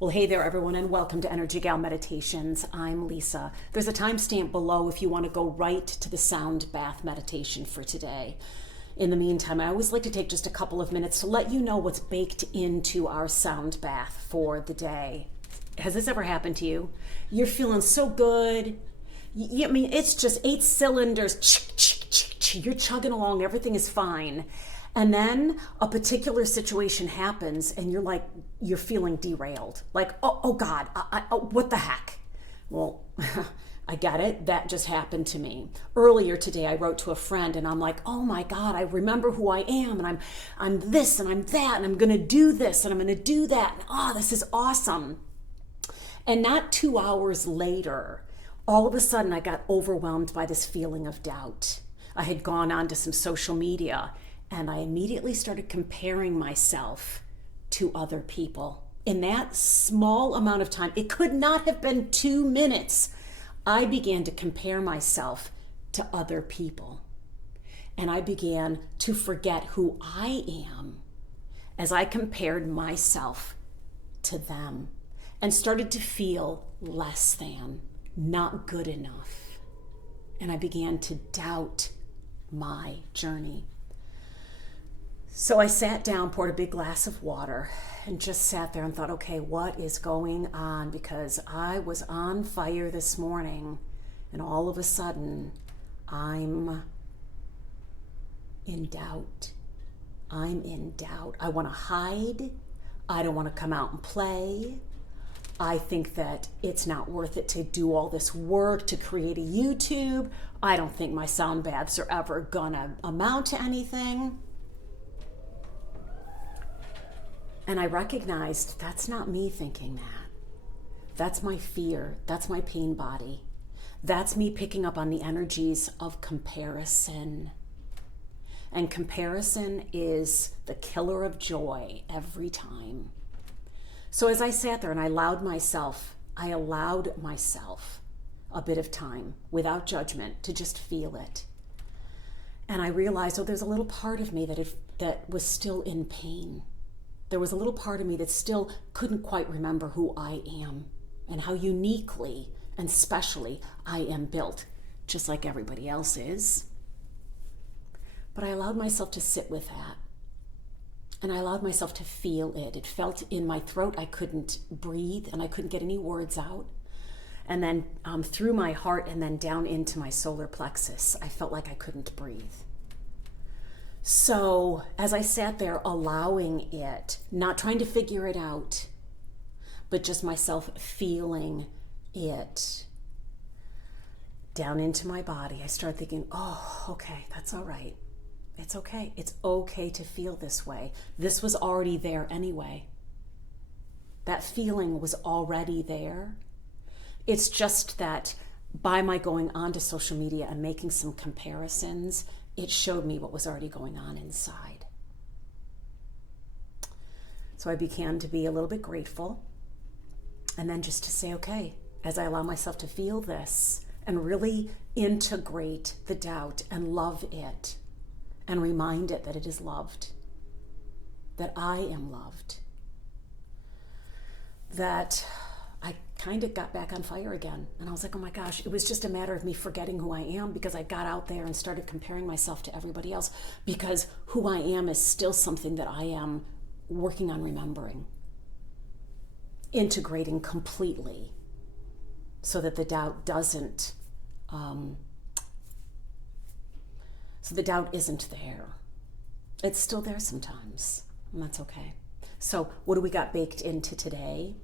Well, hey there, everyone, and welcome to Energy Gal Meditations. I'm Lisa. There's a timestamp below if you want to go right to the sound bath meditation for today. In the meantime, I always like to take just a couple of minutes to let you know what's baked into our sound bath for the day. Has this ever happened to you? You're feeling so good. I mean, it's just 8 cylinders. You're chugging along. Everything is fine. And then a particular situation happens and you're feeling derailed. Like, oh God, what the heck? Well, I get it. That just happened to me. Earlier today, I wrote to a friend and I'm like, oh my God, I remember who I am and I'm this and I'm that and I'm going to do this and I'm going to do that. And this is awesome. And not 2 hours later, all of a sudden I got overwhelmed by this feeling of doubt. I had gone on to some social media and I immediately started comparing myself to other people. In that small amount of time, it could not have been 2 minutes, I began to compare myself to other people. And I began to forget who I am as I compared myself to them and started to feel less than, not good enough. And I began to doubt my journey. So I sat down, poured a big glass of water, and just sat there and thought, okay, what is going on? Because I was on fire this morning, and all of a sudden, I'm in doubt. I'm in doubt. I want to hide. I don't want to come out and play. I think that it's not worth it to do all this work to create a YouTube. I don't think my sound baths are ever gonna amount to anything. And I recognized that's not me thinking that. That's my fear. That's my pain body. That's me picking up on the energies of comparison. And comparison is the killer of joy every time. So as I sat there and I allowed myself a bit of time without judgment to just feel it. And I realized, there's a little part of me that was still in pain. There was a little part of me that still couldn't quite remember who I am and how uniquely and specially I am built, just like everybody else is. But I allowed myself to sit with that. And I allowed myself to feel it. It felt in my throat. I couldn't breathe and I couldn't get any words out. And then through my heart and then down into my solar plexus, I felt like I couldn't breathe. So as I sat there allowing it, not trying to figure it out, but just myself feeling it down into my body, I started thinking, okay, that's all right. It's okay. It's okay to feel this way. This was already there anyway. That feeling was already there. It's just that by my going onto social media and making some comparisons, it showed me what was already going on inside. So I began to be a little bit grateful. And then just to say, okay, as I allow myself to feel this and really integrate the doubt and love it and remind it that it is loved, that I am loved, that I kind of got back on fire again. And I was like, oh my gosh, it was just a matter of me forgetting who I am because I got out there and started comparing myself to everybody else because who I am is still something that I am working on remembering, integrating completely so that the doubt doesn't, so the doubt isn't there. It's still there sometimes, and that's okay. So what do we got baked into today?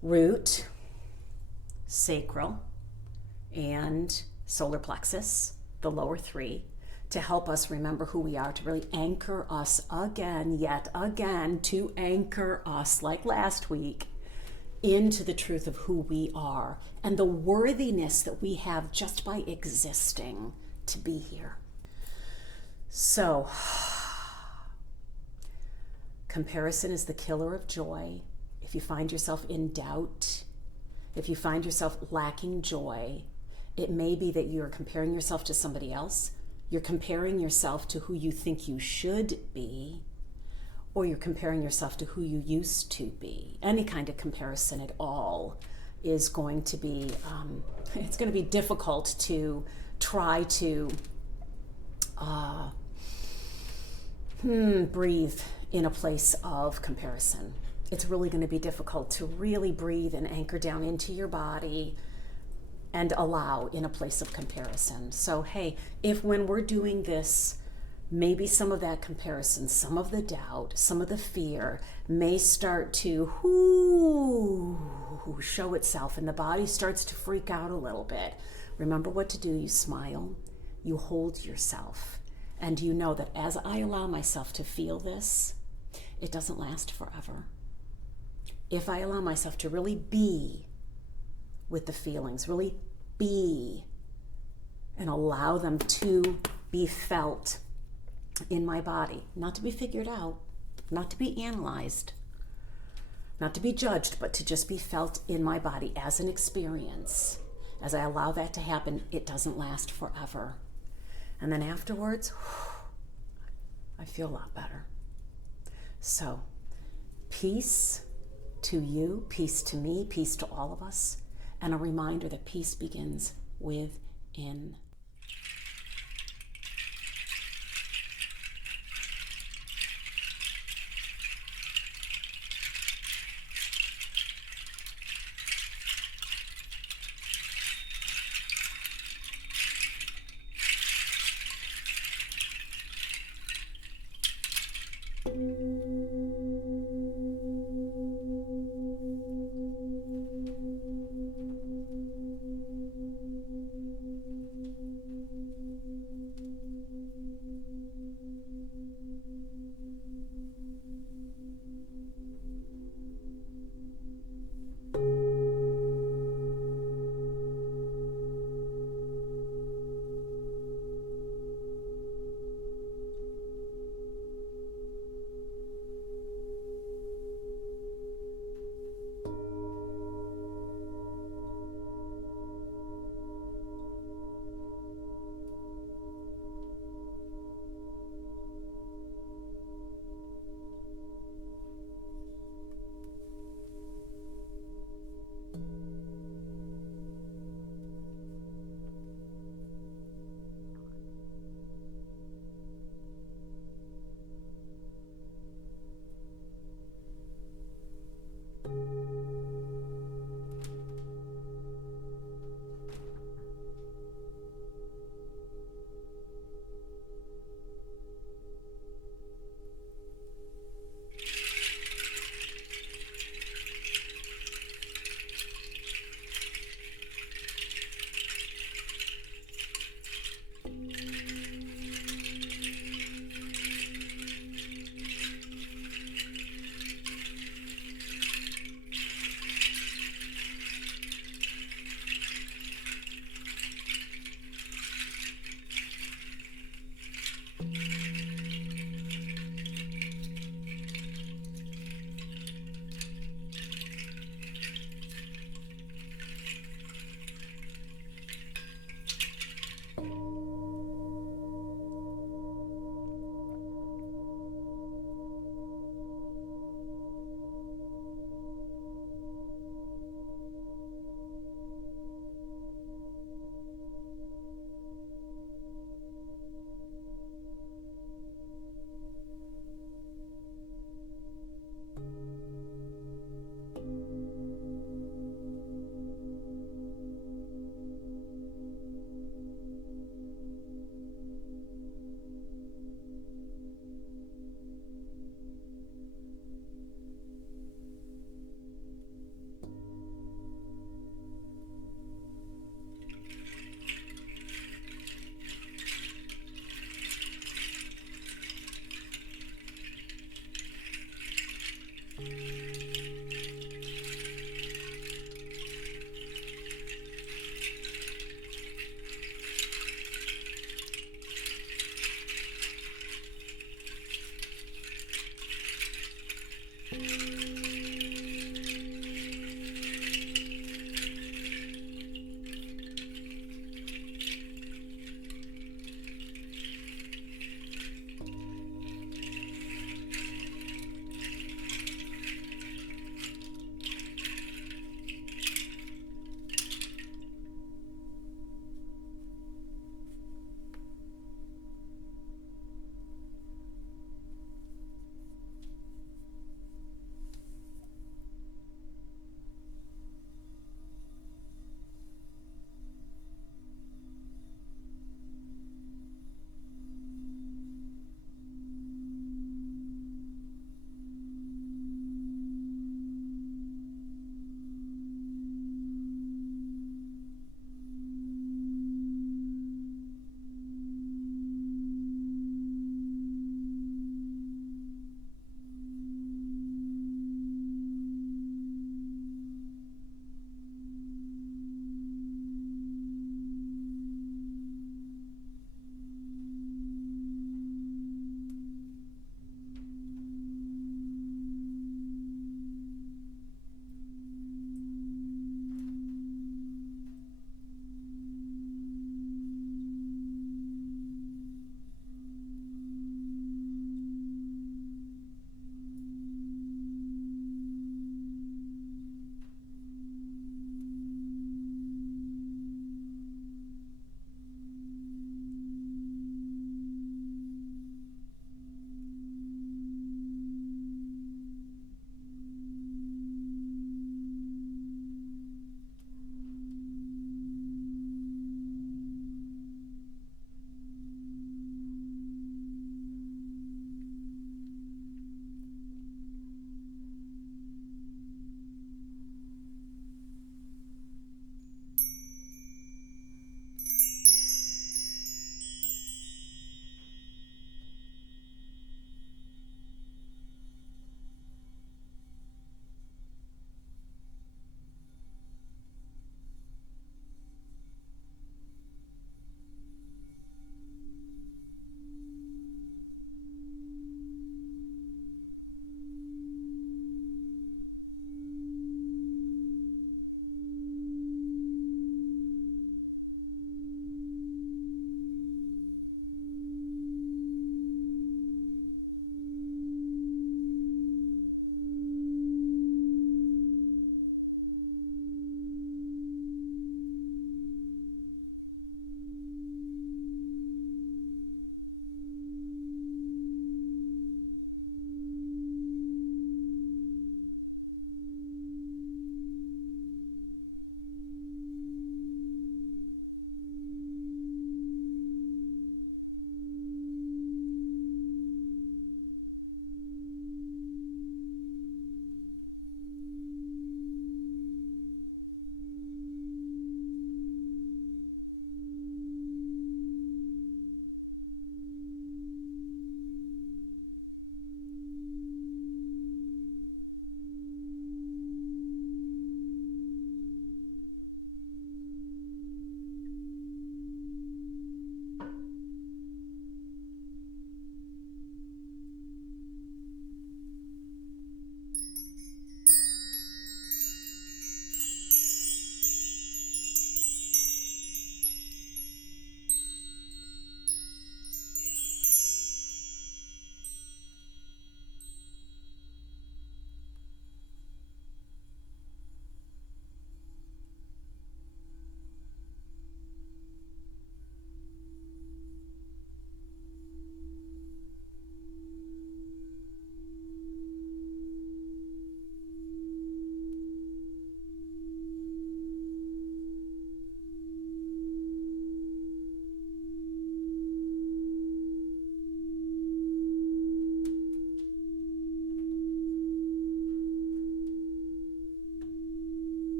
Root, sacral, and solar plexus, the lower 3, to help us remember who we are, to really anchor us again, yet again, to anchor us like last week into the truth of who we are and the worthiness that we have just by existing to be here. So, comparison is the killer of joy. If you find yourself in doubt, if you find yourself lacking joy, it may be that you're comparing yourself to somebody else. You're comparing yourself to who you think you should be, or you're comparing yourself to who you used to be. Any kind of comparison at all is going to be, it's going to be difficult to try to breathe in a place of comparison. It's really going to be difficult to really breathe and anchor down into your body and allow in a place of comparison. So, hey, if when we're doing this, maybe some of that comparison, some of the doubt, some of the fear may start to show itself and the body starts to freak out a little bit. Remember what to do. You smile, you hold yourself, and you know that as I allow myself to feel this, it doesn't last forever. If I allow myself to really be with the feelings, really be, and allow them to be felt in my body, not to be figured out, not to be analyzed, not to be judged, but to just be felt in my body as an experience. As I allow that to happen, it doesn't last forever. And then afterwards, I feel a lot better. So, peace to you, peace to me, peace to all of us, and a reminder that peace begins within.